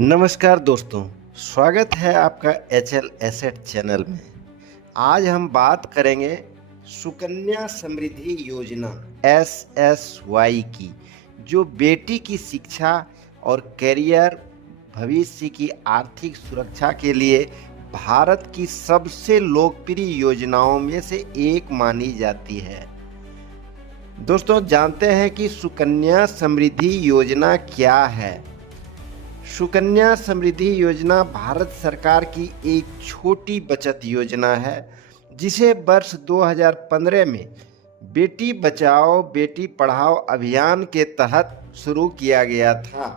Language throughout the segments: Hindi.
नमस्कार दोस्तों, स्वागत है आपका HL एसेट चैनल में। आज हम बात करेंगे सुकन्या समृद्धि योजना SSY की, जो बेटी की शिक्षा और करियर भविष्य की आर्थिक सुरक्षा के लिए भारत की सबसे लोकप्रिय योजनाओं में से एक मानी जाती है। दोस्तों, जानते हैं कि सुकन्या समृद्धि योजना क्या है। सुकन्या समृद्धि योजना भारत सरकार की एक छोटी बचत योजना है, जिसे वर्ष 2015 में बेटी बचाओ बेटी पढ़ाओ अभियान के तहत शुरू किया गया था।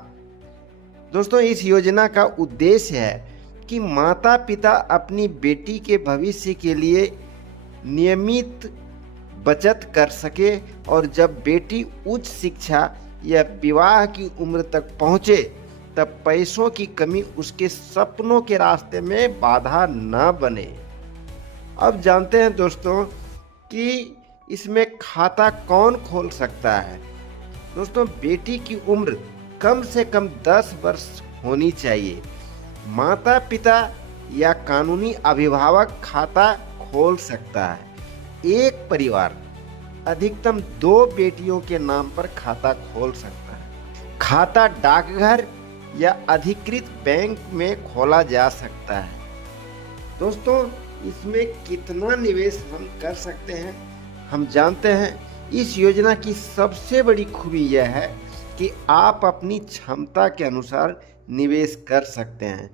दोस्तों, इस योजना का उद्देश्य है कि माता पिता अपनी बेटी के भविष्य के लिए नियमित बचत कर सके और जब बेटी उच्च शिक्षा या विवाह की उम्र तक पहुंचे तब पैसों की कमी उसके सपनों के रास्ते में बाधा न बने। अब जानते हैं दोस्तों कि इसमें खाता कौन खोल सकता है। दोस्तों, बेटी की उम्र कम से कम 10 वर्ष होनी चाहिए। माता पिता या कानूनी अभिभावक खाता खोल सकता है। एक परिवार अधिकतम 2 बेटियों के नाम पर खाता खोल सकता है। खाता डाकघर या अधिकृत बैंक में खोला जा सकता है। दोस्तों, इसमें कितना निवेश हम कर सकते हैं, हम जानते हैं। इस योजना की सबसे बड़ी खूबी यह है कि आप अपनी क्षमता के अनुसार निवेश कर सकते हैं।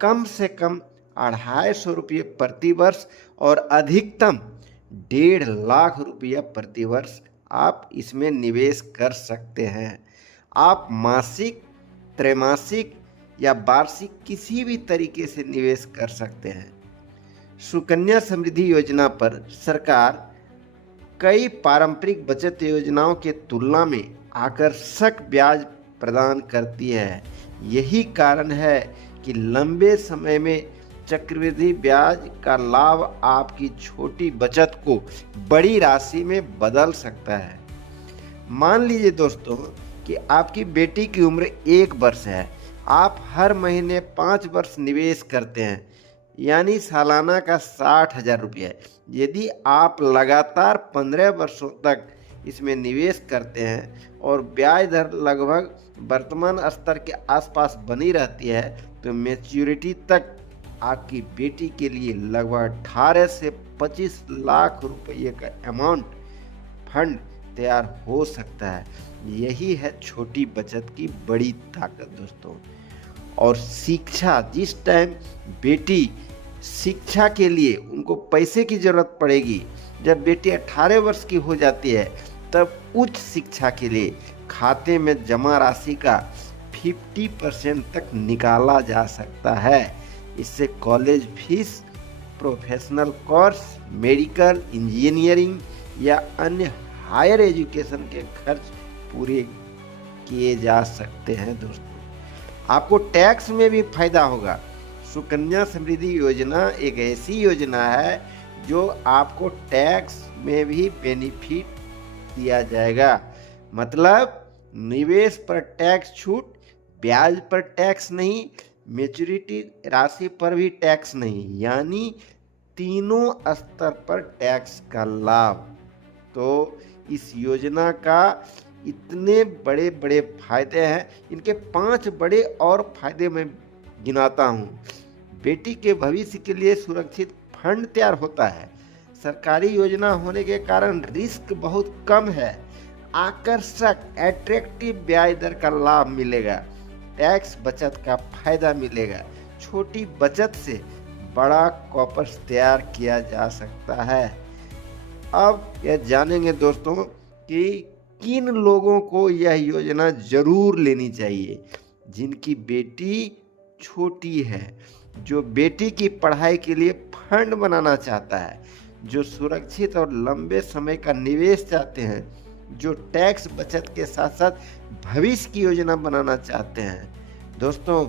कम से कम 250 रुपये प्रति वर्ष और अधिकतम 1.5 लाख रुपया प्रति वर्ष आप इसमें निवेश कर सकते हैं। आप मासिक, त्रैमासिक या वार्षिक किसी भी तरीके से निवेश कर सकते हैं। सुकन्या समृद्धि योजना पर सरकार कई पारंपरिक बचत योजनाओं के तुलना में आकर्षक ब्याज प्रदान करती है। यही कारण है कि लंबे समय में चक्रवृद्धि ब्याज का लाभ आपकी छोटी बचत को बड़ी राशि में बदल सकता है। मान लीजिए दोस्तों कि आपकी बेटी की उम्र 1 वर्ष है। आप हर महीने 5 वर्ष निवेश करते हैं, यानी सालाना का 60,000 रुपये। यदि आप लगातार 15 वर्षों तक इसमें निवेश करते हैं और ब्याज दर लगभग वर्तमान स्तर के आसपास बनी रहती है, तो मैच्योरिटी तक आपकी बेटी के लिए लगभग 18 से 25 लाख रुपये का अमाउंट फंड तैयार हो सकता है। यही है छोटी बचत की बड़ी ताकत दोस्तों। और शिक्षा, जिस टाइम बेटी शिक्षा के लिए उनको पैसे की ज़रूरत पड़ेगी, जब बेटी 18 वर्ष की हो जाती है, तब उच्च शिक्षा के लिए खाते में जमा राशि का 50% तक निकाला जा सकता है। इससे college fees, professional course, medical, engineering या अन्य हायर एजुकेशन के खर्च पूरे किए जा सकते हैं दोस्तों। आपको टैक्स में भी फायदा होगा। सुकन्या समृद्धि योजना एक ऐसी योजना है जो आपको टैक्स में भी बेनिफिट दिया जाएगा। मतलब निवेश पर टैक्स छूट, ब्याज पर टैक्स नहीं, मैच्योरिटी राशि पर भी टैक्स नहीं, यानी तीनों स्तर पर टैक्स का लाभ। तो इस योजना का इतने बड़े बड़े फायदे हैं। इनके 5 बड़े और फायदे मैं गिनाता हूँ। बेटी के भविष्य के लिए सुरक्षित फंड तैयार होता है। सरकारी योजना होने के कारण रिस्क बहुत कम है। आकर्षक एट्रैक्टिव ब्याज दर का लाभ मिलेगा। टैक्स बचत का फायदा मिलेगा। छोटी बचत से बड़ा कॉर्पस तैयार किया जा सकता है। अब यह जानेंगे दोस्तों कि किन लोगों को यह योजना जरूर लेनी चाहिए। जिनकी बेटी छोटी है, जो बेटी की पढ़ाई के लिए फंड बनाना चाहता है, जो सुरक्षित और लंबे समय का निवेश चाहते हैं, जो टैक्स बचत के साथ साथ भविष्य की योजना बनाना चाहते हैं। दोस्तों,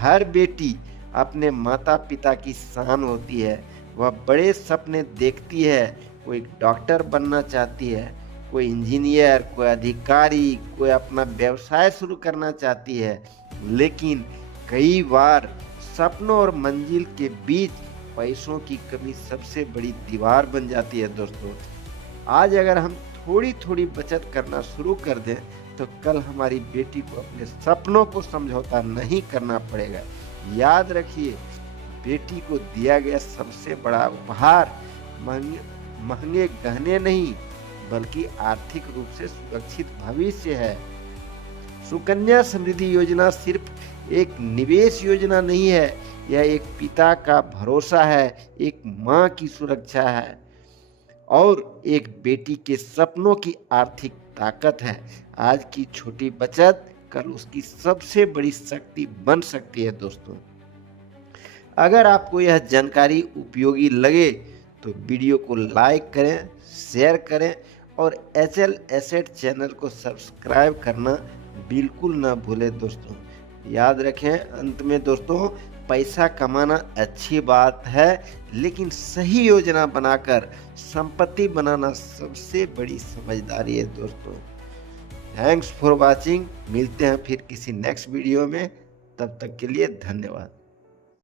हर बेटी अपने माता पिता की शान होती है। वह बड़े सपने देखती है। कोई डॉक्टर बनना चाहती है, कोई इंजीनियर, कोई अधिकारी, कोई अपना व्यवसाय शुरू करना चाहती है। लेकिन कई बार सपनों और मंजिल के बीच पैसों की कमी सबसे बड़ी दीवार बन जाती है दोस्तों। आज अगर हम थोड़ी थोड़ी बचत करना शुरू कर दें तो कल हमारी बेटी को अपने सपनों को समझौता नहीं करना पड़ेगा। याद रखिए, बेटी को दिया गया सबसे बड़ा उपहार महंगे गहने नहीं बल्कि आर्थिक रूप से सुरक्षित भविष्य है। सुकन्या समृद्धि योजना सिर्फ एक निवेश योजना नहीं है, यह एक पिता का भरोसा है, एक माँ की सुरक्षा है और एक बेटी के सपनों की आर्थिक ताकत है। आज की छोटी बचत कल उसकी सबसे बड़ी शक्ति बन सकती है दोस्तों। अगर आपको यह जानकारी उपयोगी लगे तो वीडियो को लाइक करें, शेयर करें और HL एसेट चैनल को सब्सक्राइब करना बिल्कुल ना भूलें दोस्तों। याद रखें अंत में दोस्तों, पैसा कमाना अच्छी बात है लेकिन सही योजना बनाकर संपत्ति बनाना सबसे बड़ी समझदारी है दोस्तों। Thanks for watching. मिलते हैं फिर किसी नेक्स्ट वीडियो में, तब तक के लिए धन्यवाद।